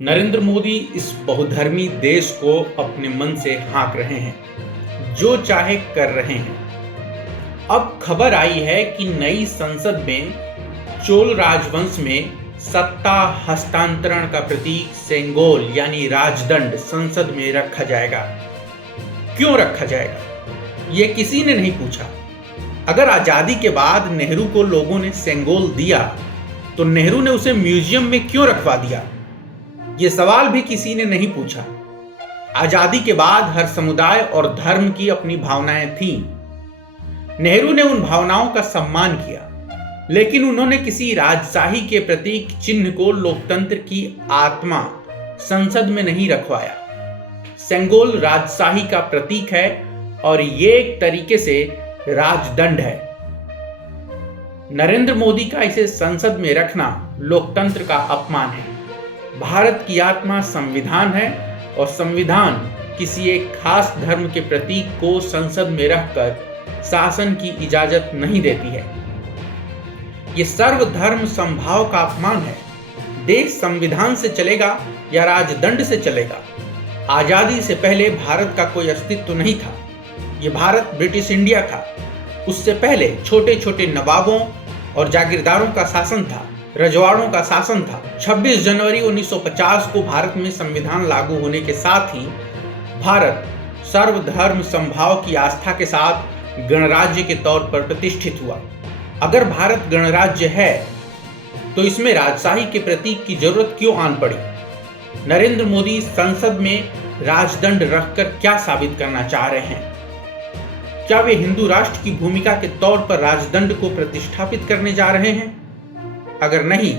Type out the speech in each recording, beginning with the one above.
नरेंद्र मोदी इस बहुधर्मी देश को अपने मन से हाँक रहे हैं, जो चाहे कर रहे हैं। अब खबर आई है कि नई संसद में चोल राजवंश में सत्ता हस्तांतरण का प्रतीक सेंगोल यानी राजदंड संसद में रखा जाएगा। क्यों रखा जाएगा, ये किसी ने नहीं पूछा। अगर आजादी के बाद नेहरू को लोगों ने सेंगोल दिया, तो नेहरू ने उसे म्यूजियम में क्यों रखवा दिया? ये सवाल भी किसी ने नहीं पूछा। आजादी के बाद हर समुदाय और धर्म की अपनी भावनाएं थीं। नेहरू ने उन भावनाओं का सम्मान किया, लेकिन उन्होंने किसी राजशाही के प्रतीक चिन्ह को लोकतंत्र की आत्मा संसद में नहीं रखवाया। सेंगोल राजशाही का प्रतीक है और ये एक तरीके से राजदंड है। नरेंद्र मोदी का इसे संसद में रखना लोकतंत्र का अपमान है। भारत की आत्मा संविधान है और संविधान किसी एक खास धर्म के प्रतीक को संसद में रखकर शासन की इजाजत नहीं देती है। ये सर्वधर्म समभाव का अपमान है। देश संविधान से चलेगा या राजदंड से चलेगा? आजादी से पहले भारत का कोई अस्तित्व नहीं था। ये भारत ब्रिटिश इंडिया था। उससे पहले छोटे छोटे नवाबों और जागीरदारों का शासन था, रजवाड़ों का शासन था। 26 जनवरी 1950 को भारत में संविधान लागू होने के साथ ही भारत सर्वधर्म समभाव की आस्था के साथ गणराज्य के तौर पर प्रतिष्ठित हुआ। अगर भारत गणराज्य है तो इसमें राजशाही के प्रतीक की जरूरत क्यों आन पड़ी? नरेंद्र मोदी संसद में राजदंड रखकर क्या साबित करना चाह रहे हैं? क्या वे हिंदू राष्ट्र की भूमिका के तौर पर राजदंड को प्रतिष्ठापित करने जा रहे हैं? अगर नहीं,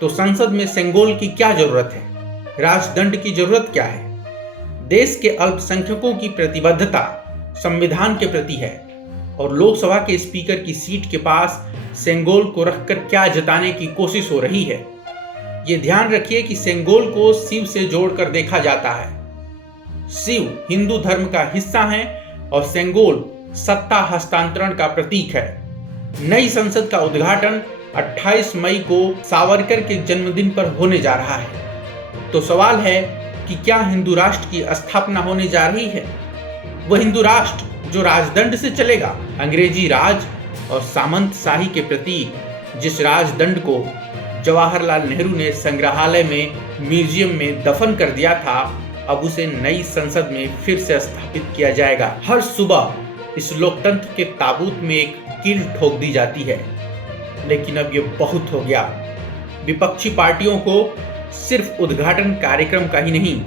तो संसद में सेंगोल की क्या जरूरत है? राजदंड की जरूरत क्या है? देश के अल्पसंख्यकों की प्रतिबद्धता संविधान के प्रति है और लोकसभा के स्पीकर की सीट के पास सेंगोल को रखकर क्या जताने की कोशिश हो रही है? ये ध्यान रखिए कि सेंगोल को शिव से जोड़कर देखा जाता है। शिव हिंदू धर्म का हिस्सा है और सेंगोल सत्ता हस्तांतरण का प्रतीक है। नई संसद का उद्घाटन 28 मई को सावरकर के जन्मदिन पर होने जा रहा है। तो सवाल है कि क्या हिंदू राष्ट्र की स्थापना होने जा रही है? वह हिंदू राष्ट्र जो राजदंड से चलेगा। अंग्रेजी राज और सामंतशाही के प्रतीक जिस राजदंड को जवाहरलाल नेहरू ने संग्रहालय में म्यूजियम में दफन कर दिया था, अब उसे नई संसद में फिर से स्थापित किया जाएगा। हर सुबह इस लोकतंत्र के ताबूत में एक कील ठोक दी जाती है, लेकिन अब ये बहुत हो गया। विपक्षी पार्टियों को सिर्फ उद्घाटन कार्यक्रम का ही नहीं,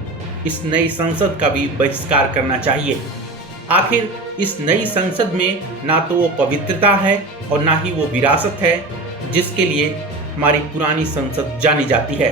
इस नई संसद का भी बहिष्कार करना चाहिए। आखिर इस नई संसद में ना तो वो पवित्रता है और ना ही वो विरासत है जिसके लिए हमारी पुरानी संसद जानी जाती है।